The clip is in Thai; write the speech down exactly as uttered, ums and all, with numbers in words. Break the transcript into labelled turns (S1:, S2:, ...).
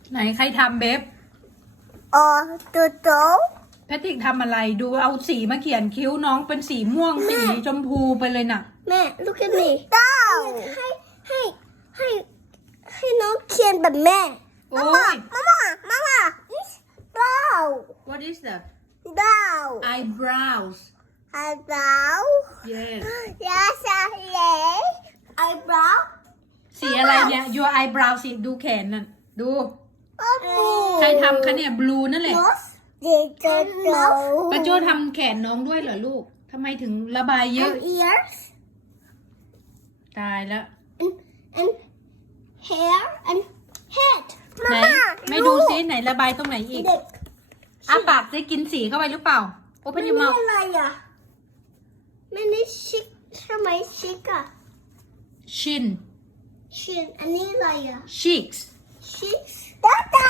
S1: ไหนใครทำเบบ
S2: อ๋อตัวโต
S1: แพทริกทำอะไรดูเอาสีมาเขียนคิ้วน้องเป็นสีม่วงสีชมพูไปเลยน่ะ
S2: แม่ look at me เต้าให้ให้ให้ให้น้องเขียนแบบแม่
S1: โอ้
S2: มาย มามามามาเต้า
S1: what is that
S2: เต้า
S1: eyebrows
S2: ไอเต้า
S1: yes
S2: ยาชาเล่ไอเต้า
S1: สีอะไรเนี่ย your eyebrow สีดูแขนน่ะดู
S2: บู
S1: ใครทำคะเนี่ย blue นั่นแหละ
S2: เด็กโตโต
S1: ป้าโจทำแขนน้องด้วยเหรอลูกทำไมถึงระบายเยอะ
S2: and ears
S1: ตายแล้ว
S2: and and hair and head
S1: ไหนไม่ดูซิไหนระบายตรงไหนอีก
S2: เด็ก
S1: อ้าปากซิกินสีเข้าไปหรือเปล่า open
S2: ไม่
S1: your
S2: นี่
S1: mouth
S2: อะไรอ่ะไม่นี่ชิคใช่ไหมชิคอะ
S1: chin
S2: ชินอันนี้อะไรอ่ะ
S1: cheeks
S2: ชิคตาตา